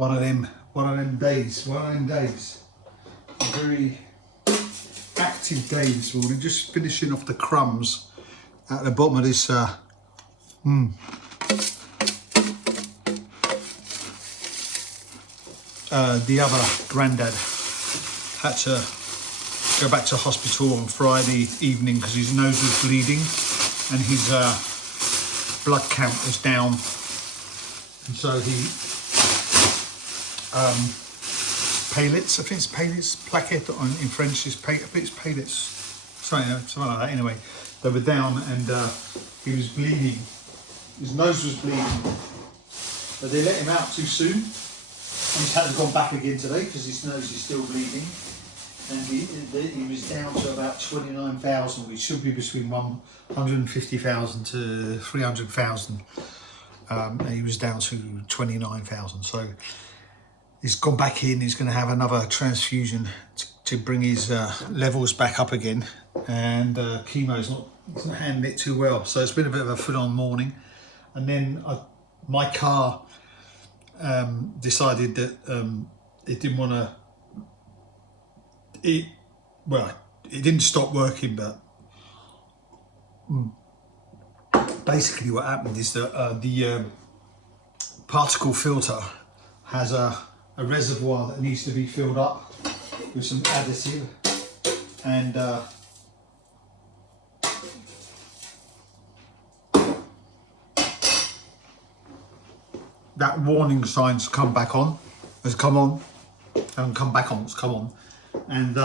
one of them days. A very active day this morning. Just finishing off the crumbs at the bottom of this the other Grandad had to go back to hospital on Friday evening because his nose was bleeding and his blood count was down, and so he platelets, I think it's platelets, plaquette in French is I think it's platelets, something like that. Anyway, they were down and he was bleeding. His nose was bleeding, but they let him out too soon. He's had to go back again today because his nose is still bleeding, and he was down to about 29,000, which should be between 150,000 to 300,000, and he was down to 29,000. So he's gone back in. He's going to have another transfusion to bring his levels back up again, and chemo's not handling it too well. So it's been a bit of a full-on morning, and then my car decided that it didn't want to. It didn't stop working, but basically what happened is that the particle filter has a reservoir that needs to be filled up with some additive, and that warning sign's come back on, has come on, and come back on, it's come on. And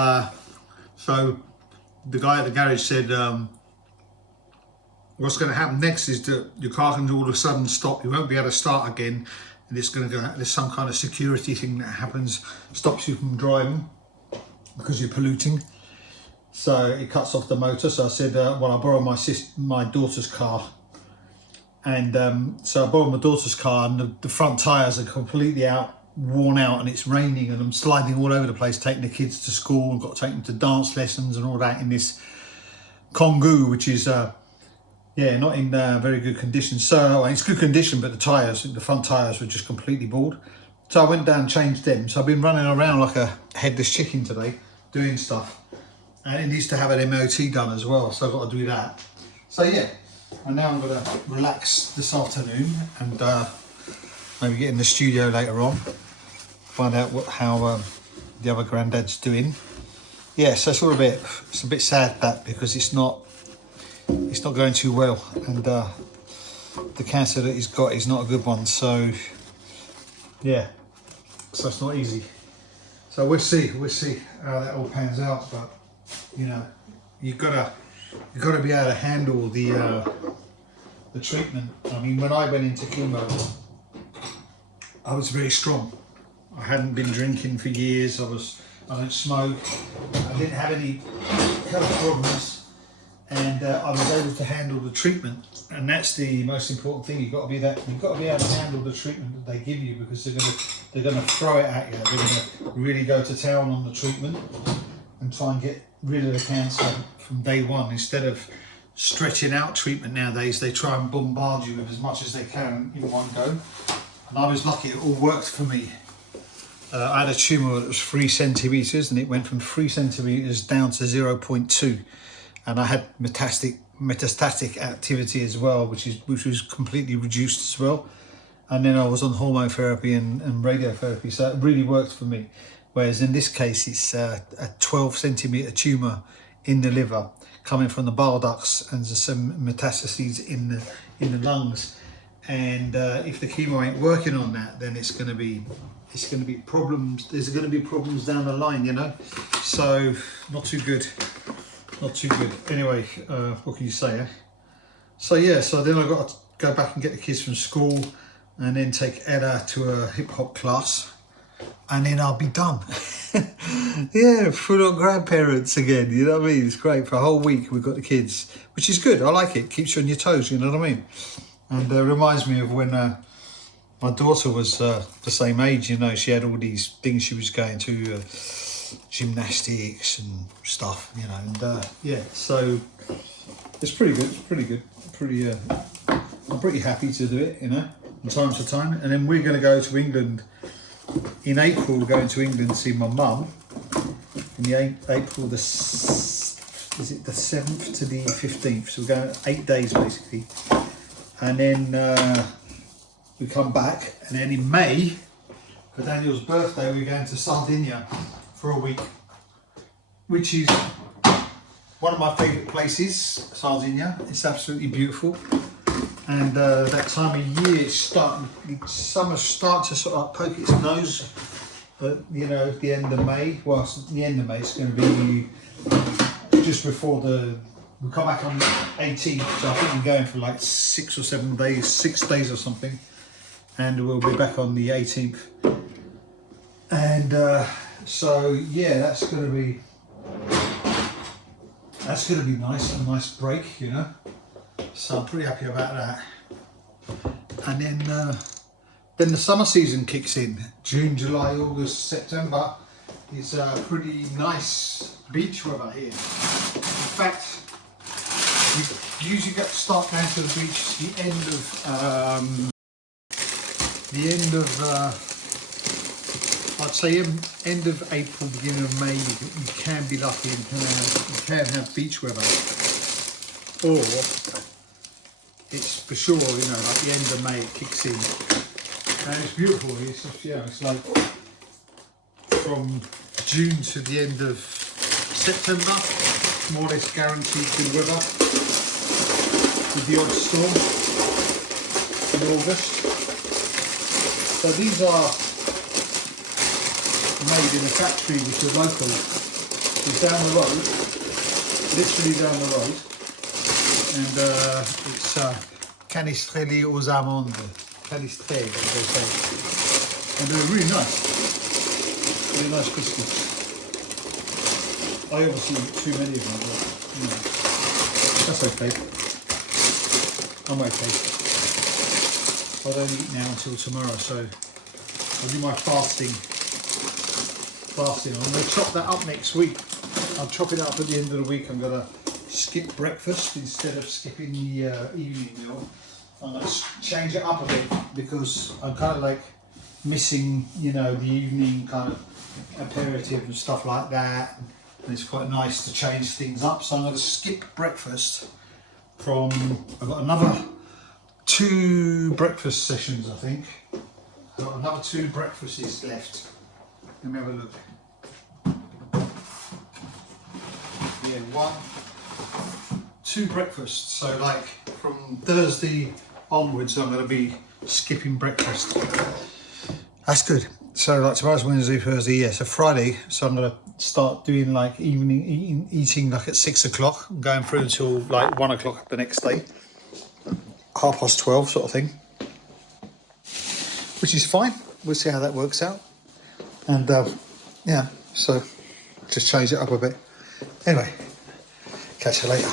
so the guy at the garage said, what's going to happen next is that your car can all of a sudden stop, you won't be able to start again, and it's going to go, there's some kind of security thing that happens, stops you from driving because you're polluting. So it cuts off the motor. So I said, well, I'll borrow my daughter's car. And so I borrowed my daughter's car, and the front tyres are completely worn out, and it's raining, and I'm sliding all over the place, taking the kids to school, and got to take them to dance lessons and all that in this Kangoo, which is not in very good condition. So it's good condition, but the front tyres were just completely bored. So I went down and changed them. So I've been running around like a headless chicken today, doing stuff, and it needs to have an MOT done as well, so I've got to do that. So yeah. And now I'm going to relax this afternoon and maybe get in the studio later on, find out how the other Grandad's doing. Yeah, so it's a bit sad that, because it's not going too well, and the cancer that he's got is not a good one. So yeah, so it's not easy. So we'll see how that all pans out. But you know, you've got to be able to handle the treatment. I mean, when I went into chemo, I was very strong. I hadn't been drinking for years. I don't smoke. I didn't have any health problems, and I was able to handle the treatment. And that's the most important thing. You've got to be able to handle the treatment that they give you, because they're gonna throw it at you. They're gonna really go to town on the treatment and try and get rid of the cancer from day one. Instead of stretching out treatment nowadays, they try and bombard you with as much as they can in one go. And I was lucky, it all worked for me. I had a tumour that was 3 centimetres, and it went from 3 centimetres down to 0.2, and I had metastatic activity as well, which was completely reduced as well. And then I was on hormone therapy and radiotherapy, so it really worked for me. Whereas in this case, it's a 12 centimetre tumour in the liver, coming from the bile ducts, and there's some metastases in the lungs. And if the chemo ain't working on that, then it's going to be problems. There's going to be problems down the line, you know. So not too good. Anyway, what can you say? Eh? So yeah, so then I've got to go back and get the kids from school, and then take Ella to a hip hop class, and then I'll be done. Yeah, full on grandparents again, you know what I mean? It's great. For a whole week we've got the kids, which is good. I like it. Keeps you on your toes, you know what I mean? And reminds me of when my daughter was the same age, you know. She had all these things she was going to, gymnastics and stuff, you know. And yeah, so it's pretty good. I'm pretty happy to do it, you know, from time to time. And then we're going to go to England in April we're going to England to see my mum. In the April is it the 7th to the 15th? So we're going 8 days basically, and then we come back, and then in May for Daniel's birthday we're going to Sardinia for a week, which is one of my favourite places. Sardinia, it's absolutely beautiful, and that time of year summer's starting to sort of poke its nose. You know, the end of May. Well, the end of May. It's going to be just before we come back on the 18th. So I think we're going for like 6 or 7 days, 6 days or something, and we'll be back on the 18th. And so yeah, that's going to be nice, a nice break, you know. So I'm pretty happy about that. And then the summer season kicks in. June, July, August, September is pretty nice beach weather here. In fact, you usually get to start going to the beach the end of I'd say end of April, beginning of May. You can be lucky and you can have beach weather, or it's for sure, you know, like the end of May it kicks in. And it's beautiful. It's just, yeah, it's like from June to the end of September, more or less guaranteed good weather, with the odd storm in August. So these are made in a factory which is local. It's down the road, literally down the road, and it's Canestrelli aux amandes. Canistrelli, as they say. And they're really nice biscuits. I obviously eat too many of them, but you know, that's okay. I'm okay. I don't eat now until tomorrow, so I'll do my fasting. I'm going to chop that up next week. I'll chop it up at the end of the week. I'm going to skip breakfast instead of skipping the evening meal. I'm going to change it up a bit because I'm kind of like missing, you know, the evening kind of aperitif and stuff like that. And it's quite nice to change things up. So I'm going to skip breakfast from, I've got another 2 breakfast sessions, I think. I've got another 2 breakfasts left. Let me have a look. Yeah, 2 breakfasts. So like from Thursday onwards, I'm going to be skipping breakfast. That's good. So like tomorrow's Wednesday, Thursday, yeah. So Friday, so I'm going to start doing like evening eating like at 6 o'clock. I'm going through until like 1 o'clock the next day. 12:30 sort of thing. Which is fine. We'll see how that works out. And yeah, so just change it up a bit. Anyway, catch you later.